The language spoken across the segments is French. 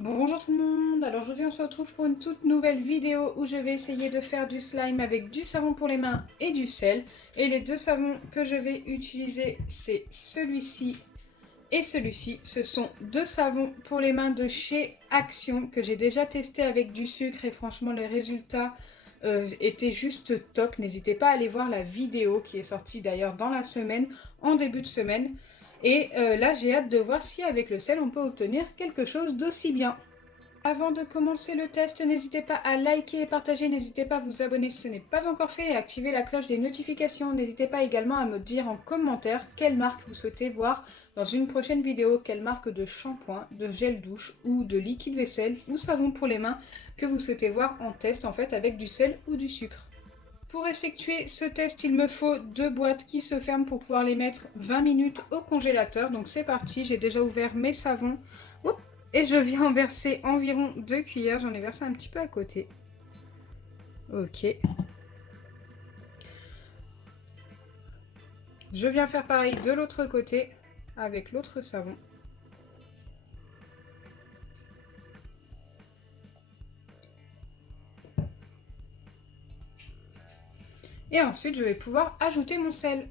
Bonjour tout le monde, alors aujourd'hui on se retrouve pour une toute nouvelle vidéo où je vais essayer de faire du slime avec du savon pour les mains et du sel. Et les deux savons que je vais utiliser, c'est celui-ci et celui-ci. Ce sont deux savons pour les mains de chez Action que j'ai déjà testé avec du sucre et franchement les résultats étaient juste top. N'hésitez pas à aller voir la vidéo qui est sortie d'ailleurs dans la semaine, en début de semaine. Et là, j'ai hâte de voir si avec le sel, on peut obtenir quelque chose d'aussi bien. Avant de commencer le test, n'hésitez pas à liker et partager, n'hésitez pas à vous abonner si ce n'est pas encore fait et à activer la cloche des notifications. N'hésitez pas également à me dire en commentaire quelle marque vous souhaitez voir dans une prochaine vidéo, quelle marque de shampoing, de gel douche ou de liquide vaisselle ou savon pour les mains que vous souhaitez voir en test en fait avec du sel ou du sucre. Pour effectuer ce test, il me faut deux boîtes qui se ferment pour pouvoir les mettre 20 minutes au congélateur. Donc c'est parti, j'ai déjà ouvert mes savons. Oups, et je viens en verser environ 2 cuillères. J'en ai versé un petit peu à côté. Ok. Je viens faire pareil de l'autre côté avec l'autre savon. Et ensuite, je vais pouvoir ajouter mon sel.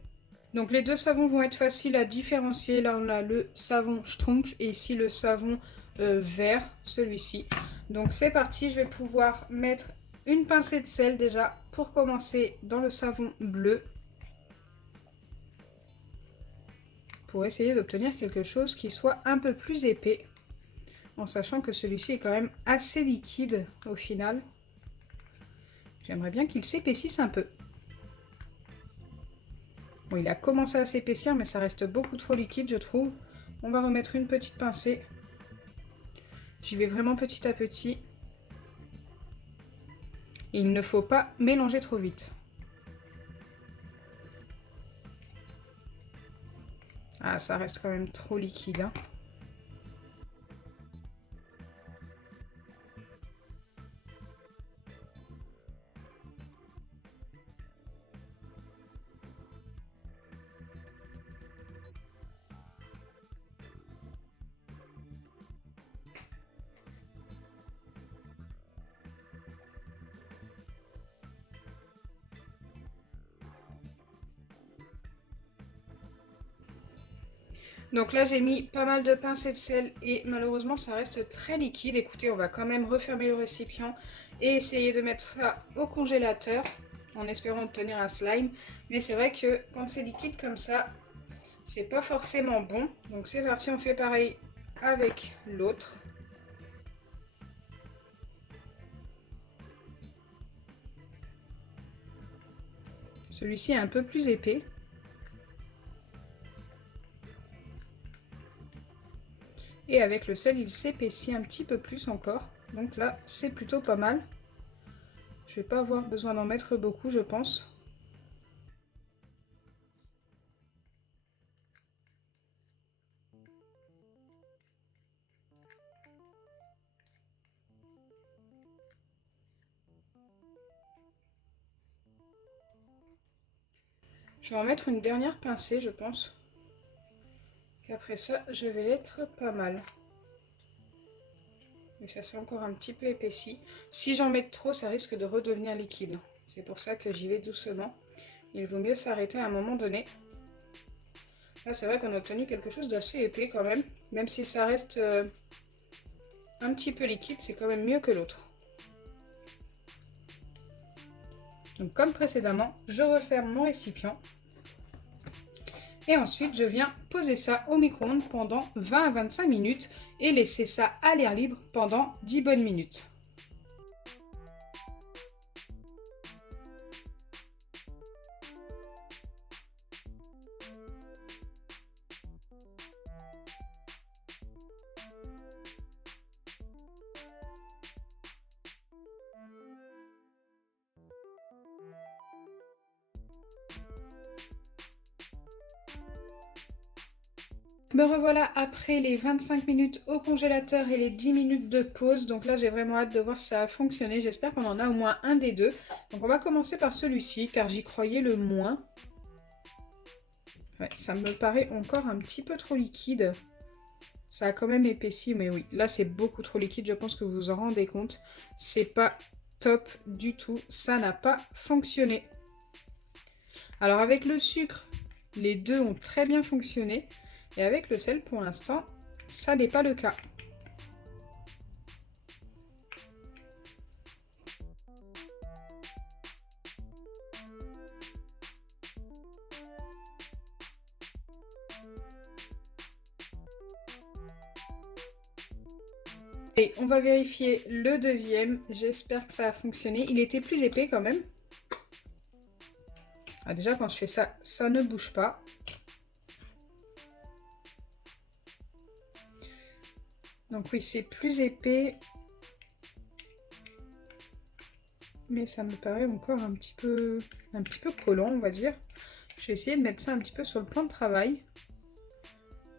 Donc les deux savons vont être faciles à différencier. Là, on a le savon Schtroumpf et ici le savon vert, celui-ci. Donc c'est parti, je vais pouvoir mettre une pincée de sel déjà pour commencer dans le savon bleu. Pour essayer d'obtenir quelque chose qui soit un peu plus épais. En sachant que celui-ci est quand même assez liquide au final. J'aimerais bien qu'il s'épaississe un peu. Bon, il a commencé à s'épaissir, mais ça reste beaucoup trop liquide, je trouve. On va remettre une petite pincée. J'y vais vraiment petit à petit. Il ne faut pas mélanger trop vite. Ah, ça reste quand même trop liquide, hein. Donc là, j'ai mis pas mal de pincées de sel et malheureusement, ça reste très liquide. Écoutez, on va quand même refermer le récipient et essayer de mettre ça au congélateur en espérant obtenir un slime. Mais c'est vrai que quand c'est liquide comme ça, c'est pas forcément bon. Donc c'est parti, on fait pareil avec l'autre. Celui-ci est un peu plus épais. Et avec le sel, il s'épaissit un petit peu plus encore. Donc là, c'est plutôt pas mal. Je vais pas avoir besoin d'en mettre beaucoup, je pense. Je vais en mettre une dernière pincée, je pense. Après ça, je vais être pas mal. Mais ça s'est encore un petit peu épaissi. Si j'en mets trop, ça risque de redevenir liquide. C'est pour ça que j'y vais doucement. Il vaut mieux s'arrêter à un moment donné. Là, c'est vrai qu'on a obtenu quelque chose d'assez épais quand même. Même si ça reste un petit peu liquide, c'est quand même mieux que l'autre. Donc comme précédemment, je referme mon récipient. Et ensuite, je viens poser ça au micro-ondes pendant 20 à 25 minutes et laisser ça à l'air libre pendant 10 bonnes minutes. Me revoilà après les 25 minutes au congélateur et les 10 minutes de pause. Donc là, j'ai vraiment hâte de voir si ça a fonctionné. J'espère qu'on en a au moins un des deux. Donc on va commencer par celui-ci, car j'y croyais le moins. Ouais, ça me paraît encore un petit peu trop liquide. Ça a quand même épaissi, mais oui, là c'est beaucoup trop liquide, je pense que vous vous en rendez compte. C'est pas top du tout, ça n'a pas fonctionné. Alors avec le sucre, les deux ont très bien fonctionné. Et avec le sel, pour l'instant, ça n'est pas le cas. Et on va vérifier le deuxième. J'espère que ça a fonctionné. Il était plus épais quand même. Ah, déjà, quand je fais ça, ça ne bouge pas. Donc oui, c'est plus épais. Mais ça me paraît encore un petit peu collant, on va dire. Je vais essayer de mettre ça un petit peu sur le plan de travail.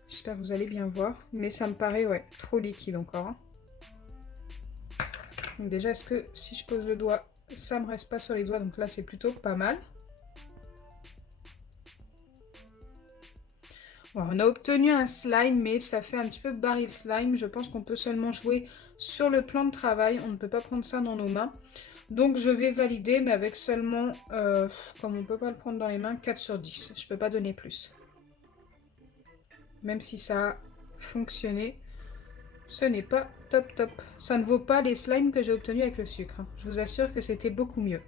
J'espère que vous allez bien voir. Mais ça me paraît, ouais, trop liquide encore. Hein. Donc déjà, est-ce que si je pose le doigt, ça ne me reste pas sur les doigts? Donc là, c'est plutôt pas mal. Voilà, on a obtenu un slime, mais ça fait un petit peu baril slime. Je pense qu'on peut seulement jouer sur le plan de travail. On ne peut pas prendre ça dans nos mains. Donc je vais valider, mais avec seulement, comme on ne peut pas le prendre dans les mains, 4 sur 10. Je ne peux pas donner plus. Même si ça a fonctionné, ce n'est pas top top. Ça ne vaut pas les slimes que j'ai obtenus avec le sucre. Je vous assure que c'était beaucoup mieux.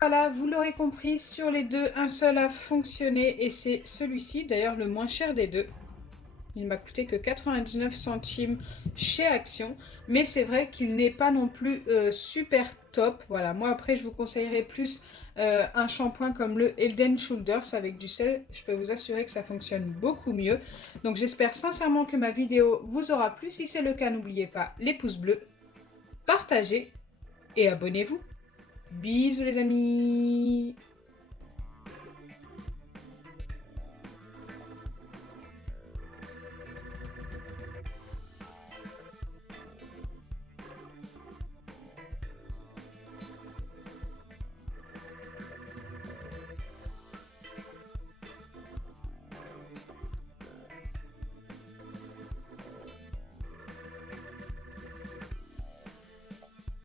Voilà, vous l'aurez compris, sur les deux, un seul a fonctionné et c'est celui-ci, d'ailleurs le moins cher des deux. Il m'a coûté que 99 centimes chez Action, mais c'est vrai qu'il n'est pas non plus super top. Voilà, moi après je vous conseillerais plus un shampoing comme le Head & Shoulders avec du sel. Je peux vous assurer que ça fonctionne beaucoup mieux. Donc j'espère sincèrement que ma vidéo vous aura plu. Si c'est le cas, n'oubliez pas les pouces bleus, partagez et abonnez-vous. Bisous les amis!